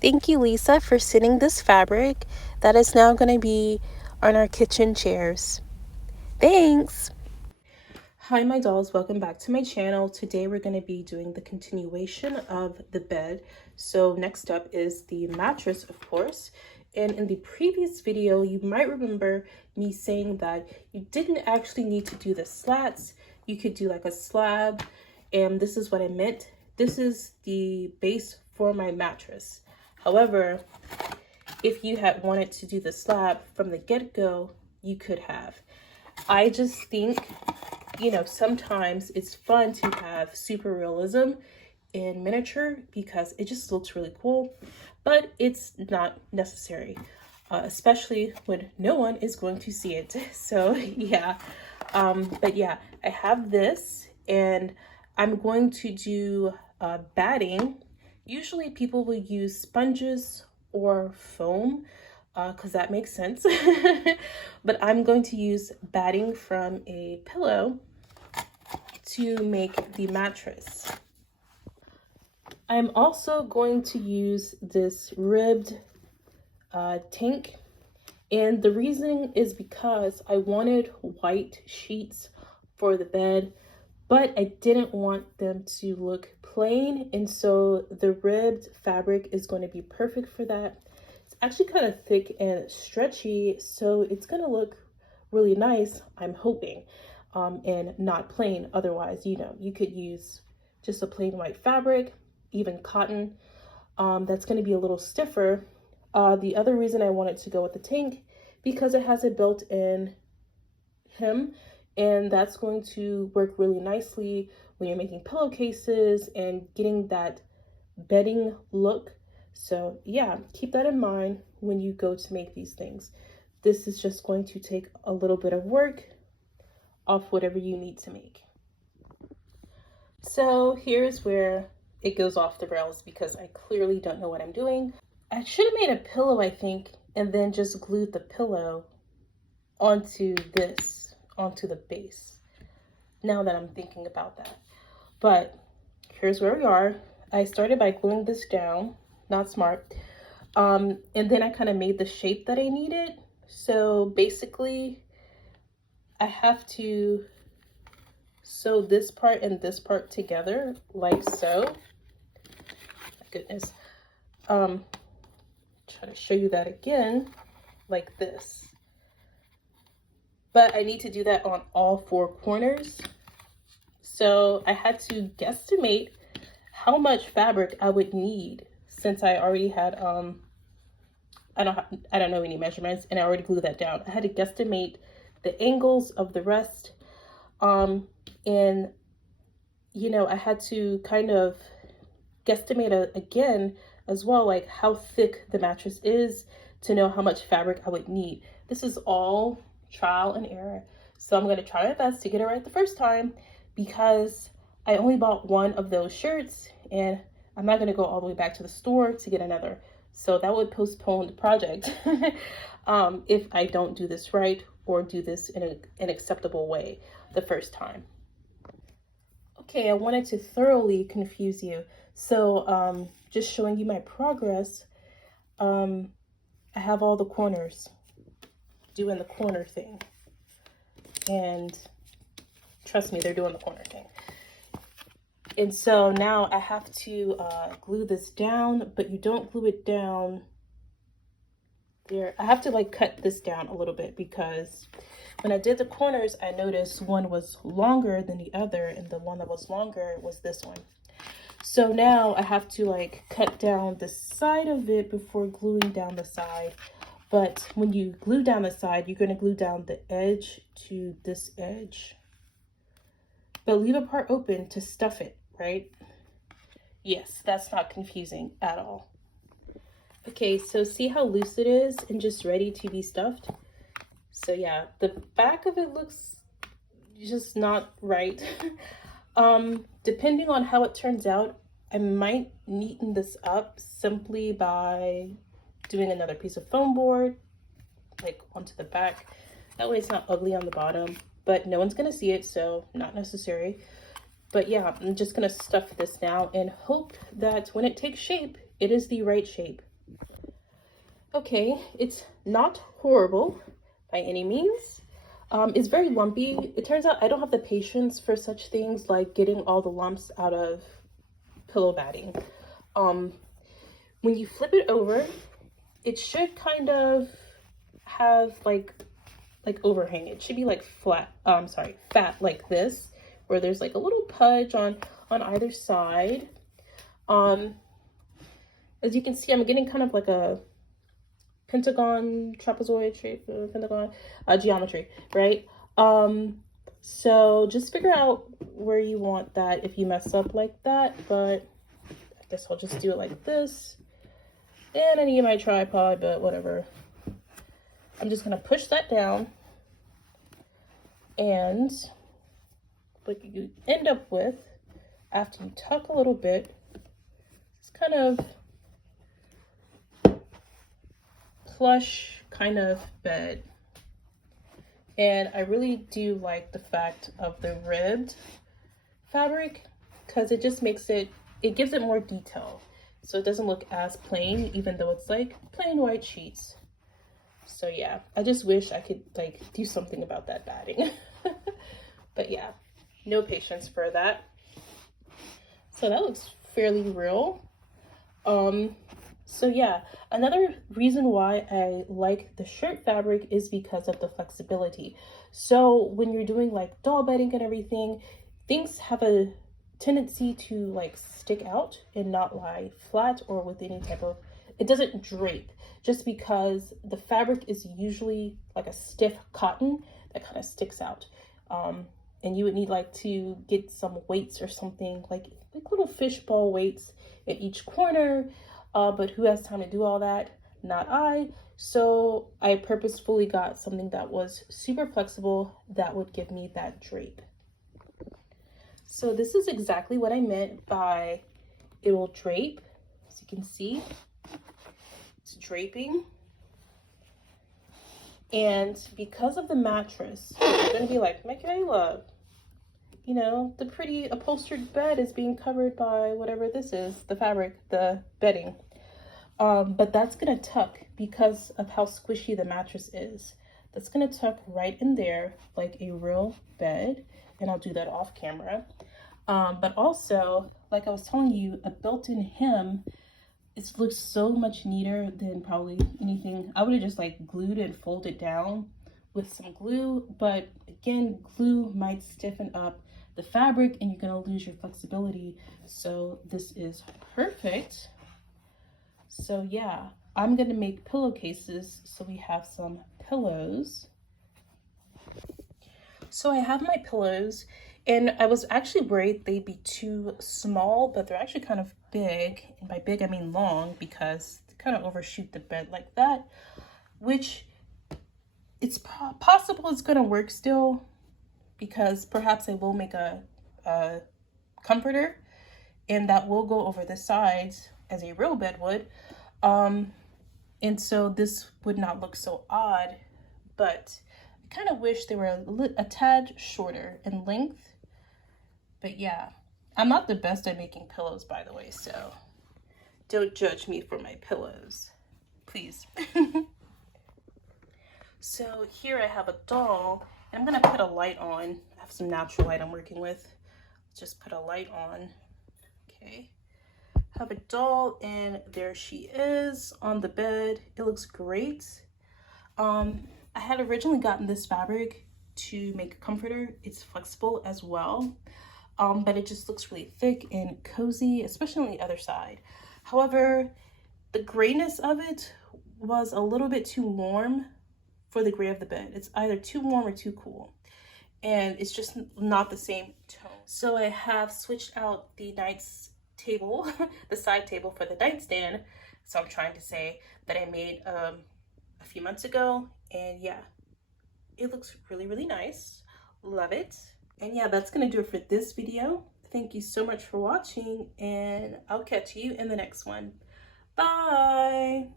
Thank you, Lisa, for sending this fabric that is now going to be on our kitchen chairs. Thanks! Hi, my dolls. Welcome back to my channel. Today we're going to be doing the continuation of the bed. So next up is the mattress, of course. And in the previous video, you might remember me saying that you didn't actually need to do the slats. You could do like a slab. And this is what I meant. This is the base for my mattress. However, if you had wanted to do the slab from the get-go, you could have. I just think, you know, sometimes it's fun to have super realism in miniature because it just looks really cool, but it's not necessary, especially when no one is going to see it. So yeah, but yeah, I have this and I'm going to do batting. Usually people will use sponges or foam because that makes sense. But I'm going to use batting from a pillow to make the mattress. I'm also going to use this ribbed tank, and the reasoning is because I wanted white sheets for the bed, but I didn't want them to look plain, and so the ribbed fabric is going to be perfect for that. It's actually kind of thick and stretchy, so it's going to look really nice, I'm hoping, and not plain. Otherwise, you know, you could use just a plain white fabric, even cotton. That's going to be a little stiffer. The other reason I wanted to go with the tank, because it has a built-in hem, and that's going to work really nicely when you're making pillowcases and getting that bedding look. So yeah, keep that in mind when you go to make these things. This is just going to take a little bit of work off whatever you need to make. So here's where it goes off the rails because I clearly don't know what I'm doing. I should have made a pillow, I think, and then just glued the pillow onto the base, now that I'm thinking about that. But here's where we are. I started by gluing this down, not smart. And then I kind of made the shape that I needed. So basically, I have to sew this part and this part together like so. My goodness. Try to show you that again, like this. But I need to do that on all four corners. So I had to guesstimate how much fabric I would need since I already had, I don't know any measurements and I already glued that down. I had to guesstimate the angles of the rest. And, you know, I had to kind of guesstimate again as well, like how thick the mattress is to know how much fabric I would need. This is all trial and error. So I'm going to try my best to get it right the first time because I only bought one of those shirts and I'm not going to go all the way back to the store to get another. So that would postpone the project if I don't do this right or do this in an acceptable way the first time. Okay, I wanted to thoroughly confuse you. So just showing you my progress, I have all the corners, doing the corner thing. And trust me, they're doing the corner thing. And so now I have to glue this down, but you don't glue it down there. I have to like cut this down a little bit because when I did the corners, I noticed one was longer than the other, and the one that was longer was this one. So now I have to like cut down the side of it before gluing down the side. But when you glue down the side, you're going to glue down the edge to this edge. But leave a part open to stuff it, right? Yes, that's not confusing at all. Okay, so see how loose it is and just ready to be stuffed? So yeah, the back of it looks just not right. Depending on how it turns out, I might neaten this up simply by doing another piece of foam board, like onto the back. That way it's not ugly on the bottom, but no one's gonna see it, so not necessary. But yeah, I'm just gonna stuff this now and hope that when it takes shape, it is the right shape. Okay, it's not horrible by any means. It's very lumpy. It turns out I don't have the patience for such things like getting all the lumps out of pillow batting. Um, when you flip it over, it should kind of have like overhang. It should be like flat, fat like this, where there's like a little pudge on either side. As you can see, I'm getting kind of like a pentagon, trapezoid shape, pentagon geometry, right? So just figure out where you want that if you mess up like that, but I guess I'll just do it like this. And I need my tripod, but whatever. I'm just gonna push that down, and what you end up with after you tuck a little bit, it's kind of plush kind of bed. And I really do like the fact of the ribbed fabric because it just makes it gives it more detail, so it doesn't look as plain even though it's like plain white sheets. So yeah, I just wish I could like do something about that batting. But yeah, no patience for that. So that looks fairly real. So yeah, another reason why I like the shirt fabric is because of the flexibility. So when you're doing like doll bedding and everything, things have a tendency to like stick out and not lie flat or with any type of, it doesn't drape, just because the fabric is usually like a stiff cotton that kind of sticks out. And you would need like to get some weights or something like little fishbowl weights at each corner. But who has time to do all that? Not I. So I purposefully got something that was super flexible that would give me that drape. So this is exactly what I meant by it will drape. As you can see, it's draping. And because of the mattress, you're going to be like, Michaela, you know, the pretty upholstered bed is being covered by whatever this is, the fabric, the bedding. But that's gonna tuck because of how squishy the mattress is. That's gonna tuck right in there like a real bed, and I'll do that off camera. But also, like I was telling you, a built-in hem, it looks so much neater than probably anything. I would have just like glued and folded down with some glue, but again, glue might stiffen up the fabric and you're gonna lose your flexibility. So this is perfect. So yeah, I'm gonna make pillowcases so we have some pillows. So I have my pillows, and I was actually worried they'd be too small, but they're actually kind of big. And by big, I mean long, because they kind of overshoot the bed like that, which it's possible it's gonna work still, because perhaps I will make a comforter, and that will go over the sides as a real bed would. And so this would not look so odd, but I kind of wish they were a tad shorter in length. But yeah, I'm not the best at making pillows, by the way, so don't judge me for my pillows, please. So here I have a doll, and I'm gonna put a light on. I have some natural light I'm working with. Just put a light on. Okay. Have a doll, and there she is on the bed. It looks great. I had originally gotten this fabric to make a comforter. It's flexible as well, but it just looks really thick and cozy, especially on the other side. However, the grayness of it was a little bit too warm for the gray of the bed. It's either too warm or too cool, and it's just not the same tone. So I have switched out the table, the side table for the nightstand. So I'm trying to say that I made a few months ago, and yeah, it looks really, really nice. Love it. And yeah, that's gonna do it for this video. Thank you so much for watching, and I'll catch you in the next one. Bye.